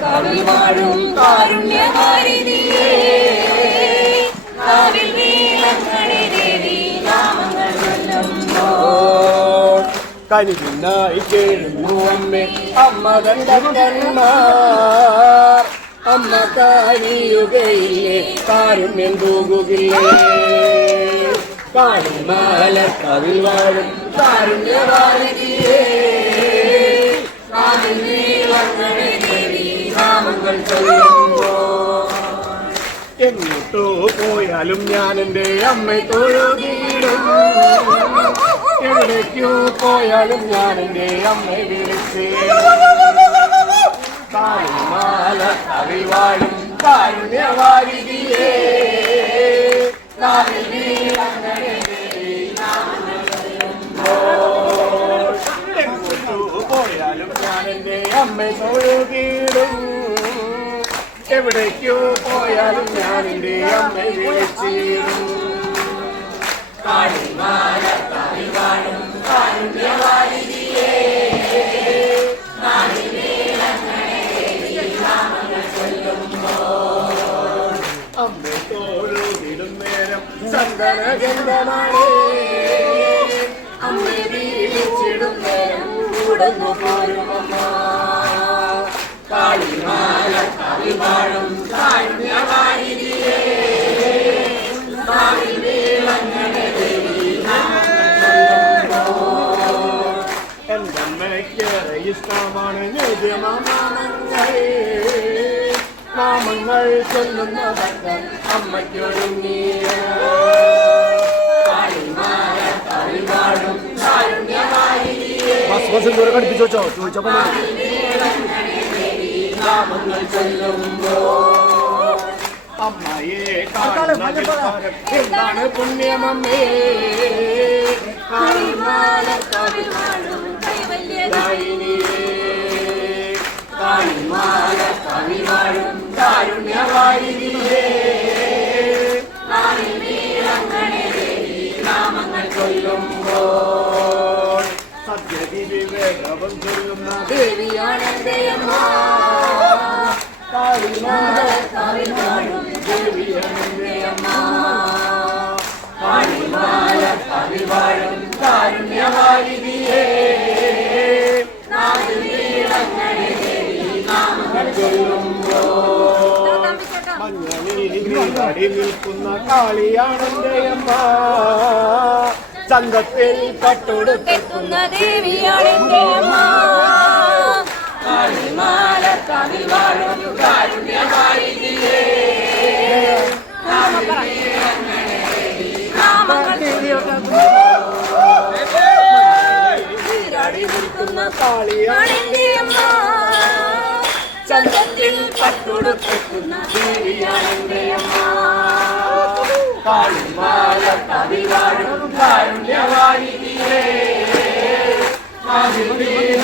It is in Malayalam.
കവിവാഴും കാരുണ്യകാരിതിയേ കാവിൽ നീലങ്ങളെ ദേവി നാമങ്ങൾ ചൊല്ലുമ്പോൾ കനിവിനായി കേഴുന്നു അമ്മേ അമ്മ കണ്ടന്മാർ അമ്മ കാണിയുകയില്ലേ കാരുണ്യം തൂകുകില്ലേ എങ്ങോട്ടോ പോയാലും ഞാൻ എന്റെ തൊഴുതിയിടും. എവിടേക്കോ പോയാലും ഞാൻ എന്റെ അമ്മയെ വിളിച്ചേടും കാലുമാല കവിവാഴും അമ്മയെ തൊഴുകിടും എവിടേക്കോ പോയാലും ഞാൻ എന്റെ വിളിച്ചിടും. അമ്മ തോഴുകിടും നേരം അമ്മ വീഴിച്ചിടും നേരം ഉടന്നു ഇഷ്ടമാണ് നിജമാമങ്ങൾ നാമങ്ങൾ ചൊല്ലുന്ന ഭക്തൻ അമ്മയ്ക്കൊരുങ്ങിയ കാളിമാല കവിവാഴും കാരുണ്യവാരികയേ കടുപ്പിച്ചു വെച്ചോ? ചോദിച്ചപ്പോ നാമങ്ങൾ ചൊല്ലുമ്പോ അമ്മയെ എന്താണ് പുണ്യമമ്മേ? കാളിമാല കവിവാഴും കവിവാഴും കാരുണ്യവാരികയേ നാമങ്ങൾ ചൊല്ലുമ്പോൾ സത്യതി വിവേകവും ചൊല്ലുന്ന ദേവിയാനന്ദയമ്മ കാളിമാല കവിവാഴും ദേവിയാനന്ദയമ്മ കാളിമാല കവിവാഴും കാരുണ്യവാരികയേ നാമങ്ങൾ ചൊല്ലുമ്പോൾ നീരാടി നിൽക്കുന്ന കാളിയാണെന്റെ അമ്മ. ചന്തത്തിൽ പട്ടുടുത്തെത്തുന്ന എത്തുന്ന ദേവിയാണ് എന്റെ അമ്മ. കാളിമാല കാവിൽ വാഴും ദേവിയാണെന്റെ അമ്മ. കവിവാഴും കാരുണ്യവാരികയേ കാവിൽ വീണ